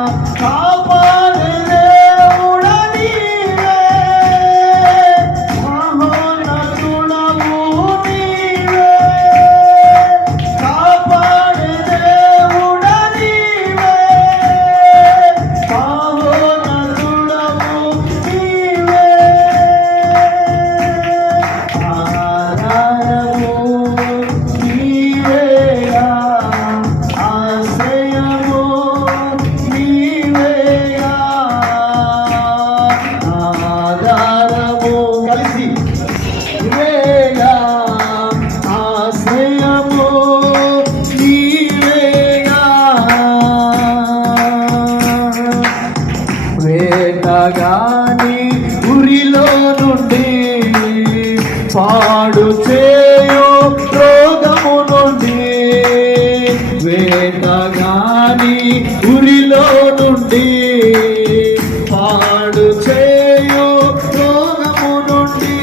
కాపాడే దేవుడా నీవే, మహోన్నతుడవు నీవే. కాపాడే దేవుడా నీవే, మహోన్నతుడవు నీవే. ఆధారము నీవేయా, ఆశ్రయము నీవేయా. ఆధారము కలిసి నీవేయా, ఆశ్రయము నీవేయా. వేటగాని ఉరిలో నుండి పాడు చేయో రోగము నుండి, వేటగాని ఉరిలో నుండి పాడు చేయో రోగము నుండి